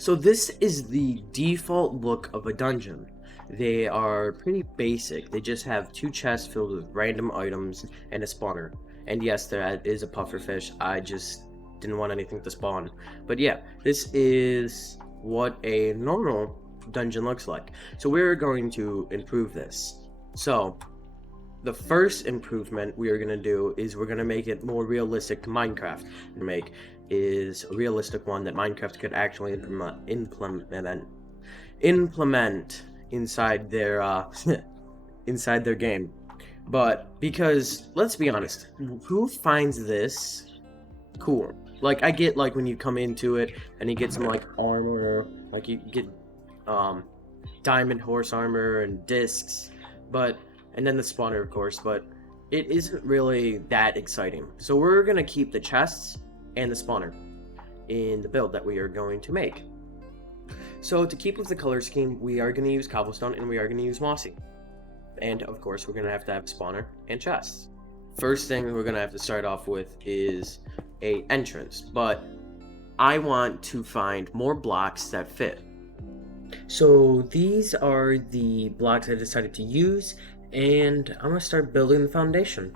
So this is the default look of a dungeon. They are pretty basic. They just have two chests filled with random items and a spawner. And yes, there is a pufferfish. I just didn't want anything to spawn. But yeah, this is what a normal dungeon looks like. So we're going to improve this. So the first improvement we are going to do is we're going to make it more realistic to Minecraft. Make is a realistic one that Minecraft could actually implement inside their inside their game. But because let's be honest, who finds this cool? Like I get like when you come into it and you get some like armor, like you get diamond horse armor and discs, and then the spawner of course, but it isn't really that exciting. So we're gonna keep the chests and the spawner in the build that we are going to make. So to keep with the color scheme, we are going to use cobblestone and we are going to use mossy. And of course we're going to have spawner and chests. First thing we're going to have to start off with is a entrance, but I want to find more blocks that fit. So these are the blocks I decided to use, and I'm going to start building the foundation.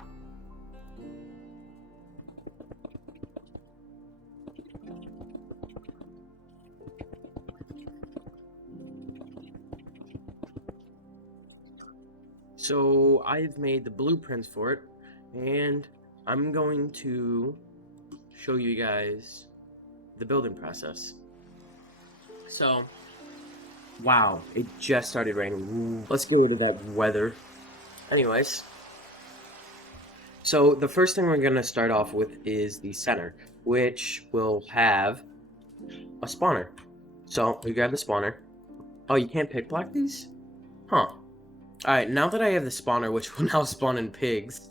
So I've made the blueprints for it, and I'm going to show you guys the building process. So, wow, it just started raining. Ooh, let's go to that weather. Anyways, so the first thing we're going to start off with is the center, which will have a spawner. So we grab the spawner. Oh, you can't pick block these? Huh. Alright, now that I have the spawner, which will now spawn in pigs,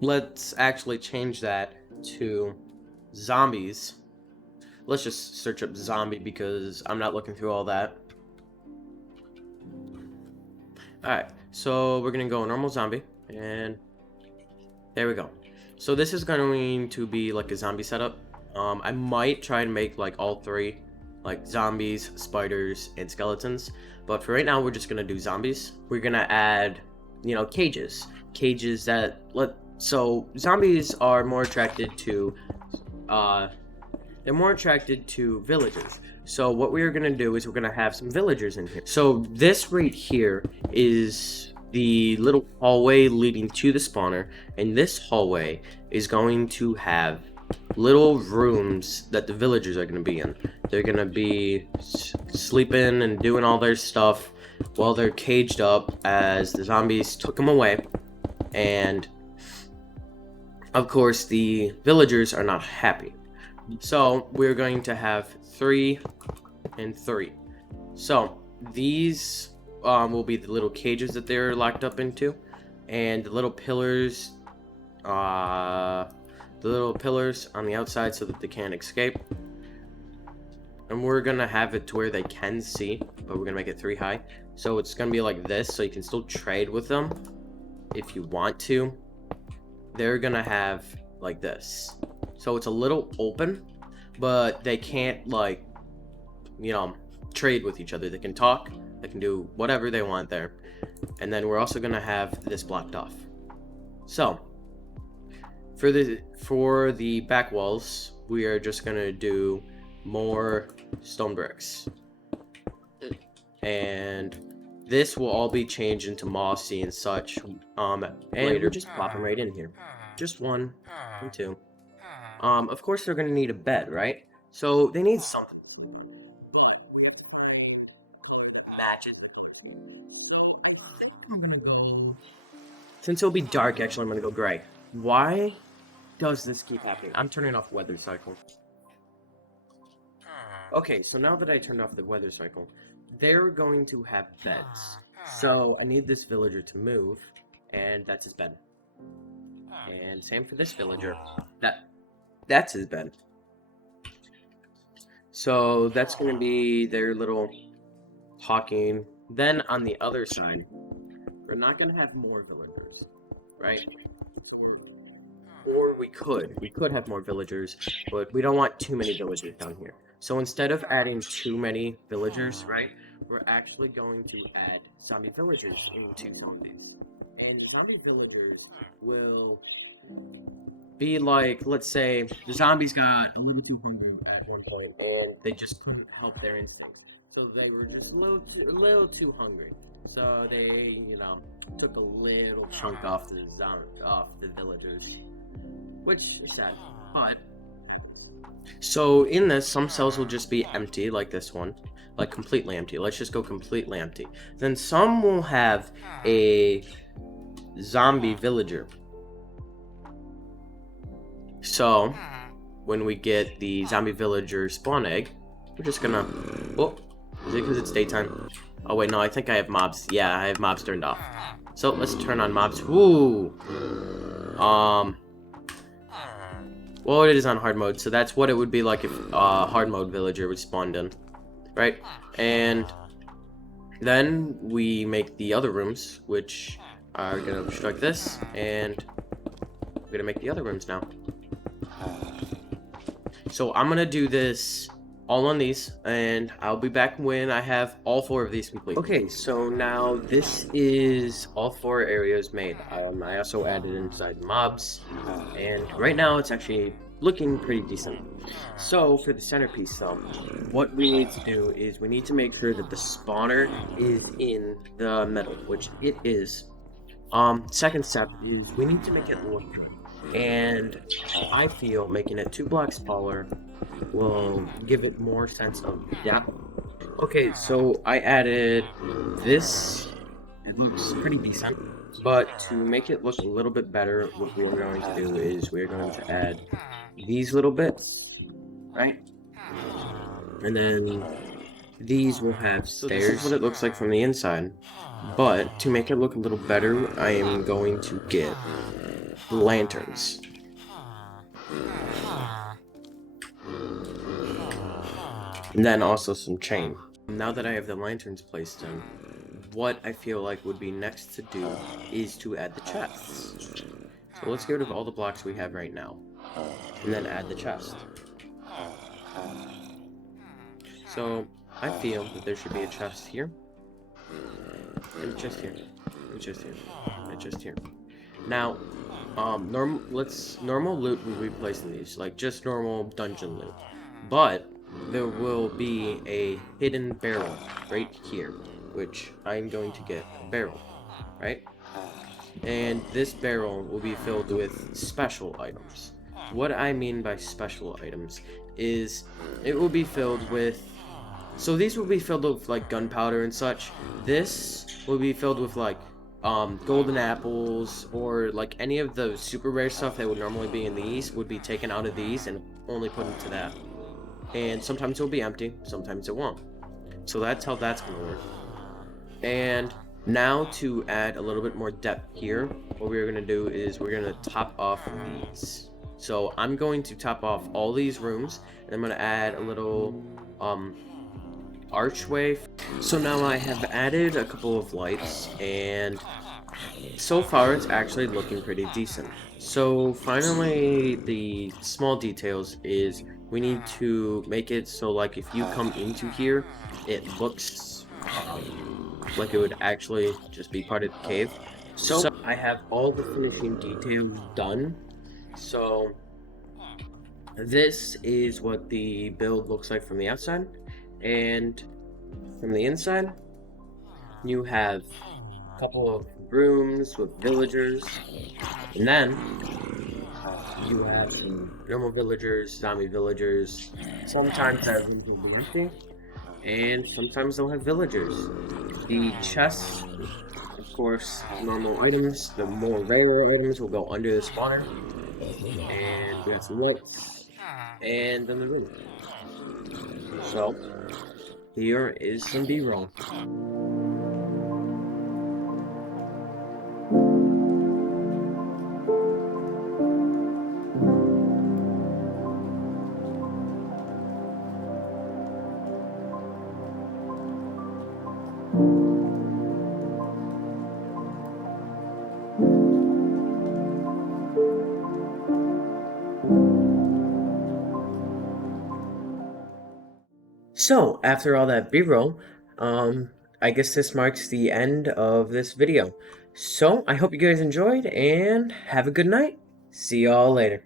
let's actually change that to zombies. Let's just search up zombie because I'm not looking through all that. Alright, so we're going to go normal zombie, and there we go. So this is going to be like a zombie setup. I might try and make like all three, like zombies, spiders, and skeletons. But for right now, we're just gonna do zombies. We're gonna add, cages. Cages that so zombies are more attracted to, they're more attracted to villagers. So what we are gonna do is we're gonna have some villagers in here. So this right here is the little hallway leading to the spawner, and this hallway is going to have little rooms that the villagers are going to be in. They're going to be sleeping and doing all their stuff while they're caged up as the zombies took them away. And of course the villagers are not happy. So we're going to have 3 and 3. So these will be the little cages that they're locked up into, and the little pillars on the outside so that they can't escape. And we're gonna have it to where they can see, but we're gonna make it 3 high. So it's gonna be like this, so you can still trade with them if you want to. They're gonna have like this. So it's a little open, but they can't trade with each other. They can talk, they can do whatever they want there. And then we're also gonna have this blocked off. So for the back walls, we are just gonna do more stone bricks, and this will all be changed into mossy and such. And later, just plop them right in here. Just 1 and 2. Of course, they're gonna need a bed, right? So they need something. Match it. Since it'll be dark, actually, I'm gonna go gray. Why does this keep happening? I'm turning off weather cycle. Okay, so now that I turned off the weather cycle, they're going to have beds. So I need this villager to move, and that's his bed. And same for this villager. That's his bed. So that's gonna be their little talking. Then on the other side, we're not gonna have more villagers, right? Or we could have more villagers, but we don't want too many villagers down here. So instead of adding too many villagers, right, we're actually going to add zombie villagers into zombies. And the zombie villagers will be like, let's say, the zombies got a little too hungry at one point, and they just couldn't help their instincts. So they were just a little too hungry. So they, took a little chunk off off the villagers, which is sad. But so in this, some cells will just be empty, like this one, like completely empty. Let's just go completely empty. Then some will have a zombie villager. So when we get the zombie villager spawn egg, we're just gonna. Oh, is it because it's daytime? Oh wait, no, I think I have mobs. Yeah, I have mobs turned off. So let's turn on mobs. Ooh. Well, it is on hard mode, so that's what it would be like if hard mode villager was spawned in, right? And then we make the other rooms, which are gonna obstruct this, and we're gonna make the other rooms now. So I'm gonna do this all on these, and I'll be back when I have all 4 of these complete. Okay, so now this is all 4 areas made. I also added inside mobs, and right now it's actually looking pretty decent. So for the centerpiece though, what we need to do is we need to make sure that the spawner is in the middle, which it is. Second step is we need to make it look good. And I feel making it 2 blocks taller will give it more sense of depth. Okay, so I added this. It looks pretty decent. But to make it look a little bit better, what we're going to do is we're going to add these little bits, right? And then these will have stairs. So this is what it looks like from the inside. But to make it look a little better, I am going to get lanterns. And then also some chain. Now that I have the lanterns placed in, what I feel like would be next to do is to add the chests. So let's get rid of all the blocks we have right now, and then add the chest. So I feel that there should be a chest here, and a chest here, and a chest here, and a chest here. Now, normal loot will be placed in these, like just normal dungeon loot, but there will be a hidden barrel right here, which I'm going to get a barrel, right? And this barrel will be filled with special items. What I mean by special items is it will be filled with, so these will be filled with like gunpowder and such. This will be filled with like golden apples, or like any of the super rare stuff that would normally be in these would be taken out of these and only put into that. And sometimes it will be empty, sometimes it won't. So that's how that's going to work. And now to add a little bit more depth here, what we're going to do is we're going to top off these. So I'm going to top off all these rooms, and I'm going to add a little archway. So now I have added a couple of lights, and so far it's actually looking pretty decent. So finally, the small details is we need to make it so like if you come into here, it looks like it would actually just be part of the cave. So I have all the finishing details done. So this is what the build looks like from the outside, and from the inside you have a couple of rooms with villagers, and then you have some normal villagers, zombie villagers. Sometimes that rooms will be empty, and sometimes they'll have villagers. The chests, of course, normal items. The more rare items will go under the spawner. And we got some lights. And then the room. So, here is some B-roll. So, after all that B-roll, I guess this marks the end of this video. So, I hope you guys enjoyed, and have a good night. See y'all later.